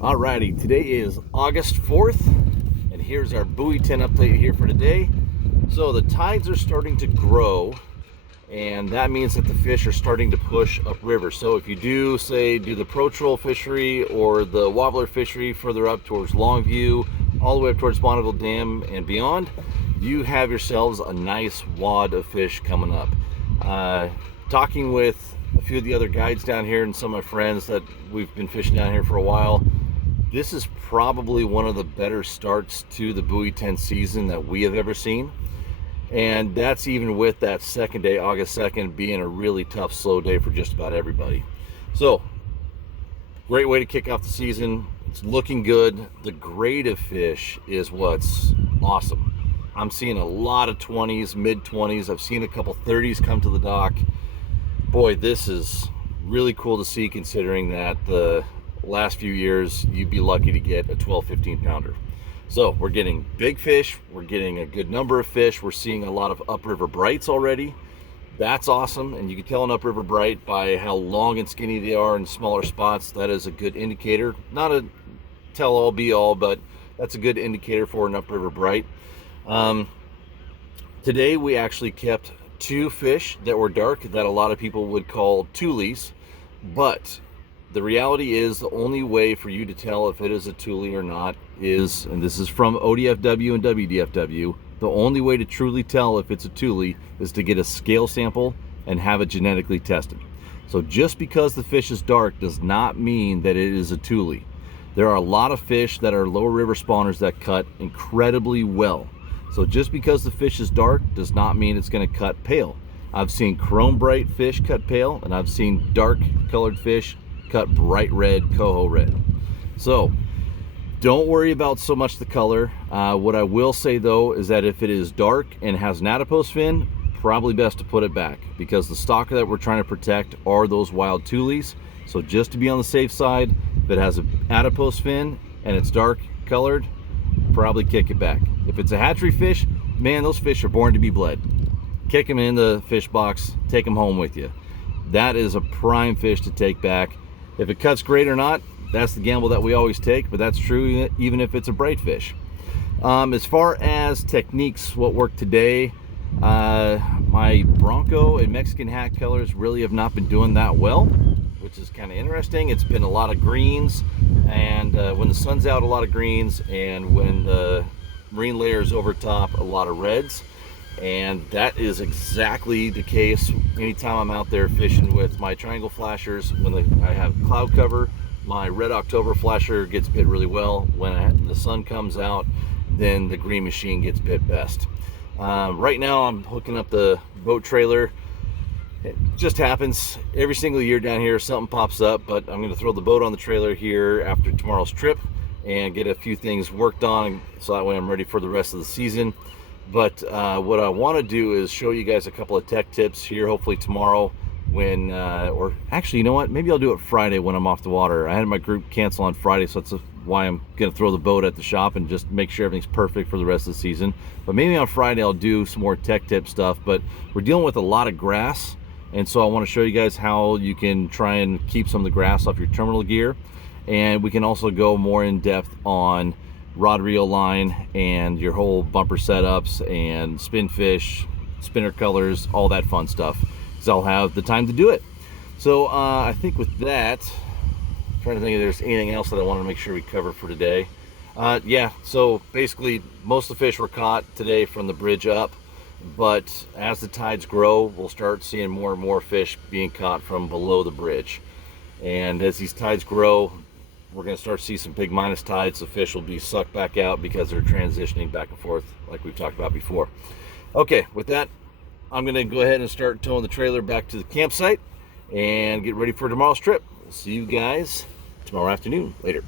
Alrighty, today is August 4th, and here's our buoy 10 update here for today. So the tides are starting to grow, and that means that the fish are starting to push upriver. So if you do the pro troll fishery or the wobbler fishery further up towards Longview, all the way up towards Bonneville Dam and beyond, you have yourselves a nice wad of fish coming up. Talking with a few of the other guides down here and some of my friends that we've been fishing down here for a while, this is probably one of the better starts to the buoy 10 season that we have ever seen. And that's even with that second day, August 2nd, being a really tough, slow day for just about everybody. So, great way to kick off the season. It's looking good. The grade of fish is what's awesome. I'm seeing a lot of 20s, mid 20s. I've seen a couple 30s come to the dock. Boy, this is really cool to see, considering that the last few years you'd be lucky to get a 12-15 pounder. So we're getting big fish, we're getting a good number of fish, we're seeing a lot of upriver brights already. That's awesome, and you can tell an upriver bright by how long and skinny they are in smaller spots. That is a good indicator. Not a tell-all be-all, but that's a good indicator for an upriver bright. Today we actually kept two fish that were dark that a lot of people would call tules, but the reality is the only way for you to tell if it is a tule or not is, and this is from ODFW and WDFW, the only way to truly tell if it's a tule is to get a scale sample and have it genetically tested. So just because the fish is dark does not mean that it is a tule. There are a lot of fish that are lower river spawners that cut incredibly well. So just because the fish is dark does not mean it's going to cut pale. I've seen chrome bright fish cut pale, and I've seen dark colored fish cut bright red, coho red. So don't worry about so much the color. What I will say though is that if it is dark and has an adipose fin, probably best to put it back, because the stocker that we're trying to protect are those wild tules. So just to be on the safe side, if it has an adipose fin and it's dark colored, probably kick it back. If it's a hatchery fish, man, those fish are born to be bled. Kick them in the fish box, take them home with you. That is a prime fish to take back. If it cuts great or not, that's the gamble that we always take, but that's true even if it's a bright fish. As far as techniques, what worked today, my Bronco and Mexican hat colors really have not been doing that well, which is kind of interesting. It's been a lot of greens, and when the sun's out, a lot of greens, and when the marine layer is over top, a lot of reds. And that is exactly the case anytime I'm out there fishing with my triangle flashers. When I have cloud cover, my red October flasher gets bit really well. When the sun comes out, then the green machine gets bit best. Right now I'm hooking up the boat trailer. It just happens every single year down here, something pops up, but I'm going to throw the boat on the trailer here after tomorrow's trip and get a few things worked on, so that way I'm ready for the rest of the season. But what I want to do is show you guys a couple of tech tips here, hopefully tomorrow, when or actually, you know what, maybe I'll do it Friday when I'm off the water. I had my group cancel on Friday, so that's why I'm gonna throw the boat at the shop and just make sure everything's perfect for the rest of the season. But maybe on Friday I'll do some more tech tip stuff. But we're dealing with a lot of grass, and so I want to show you guys how you can try and keep some of the grass off your terminal gear, and we can also go more in depth on rod reel line and your whole bumper setups and spin fish, spinner colors, all that fun stuff, because I'll have the time to do it. So I think with that, I'm trying to think if there's anything else that I want to make sure we cover for today. Yeah, so basically most of the fish were caught today from the bridge up, but as the tides grow, we'll start seeing more and more fish being caught from below the bridge. And as these tides grow, we're going to start to see some big minus tides. The fish will be sucked back out because they're transitioning back and forth like we've talked about before. Okay, with that, I'm going to go ahead and start towing the trailer back to the campsite and get ready for tomorrow's trip. We'll see you guys tomorrow afternoon. Later.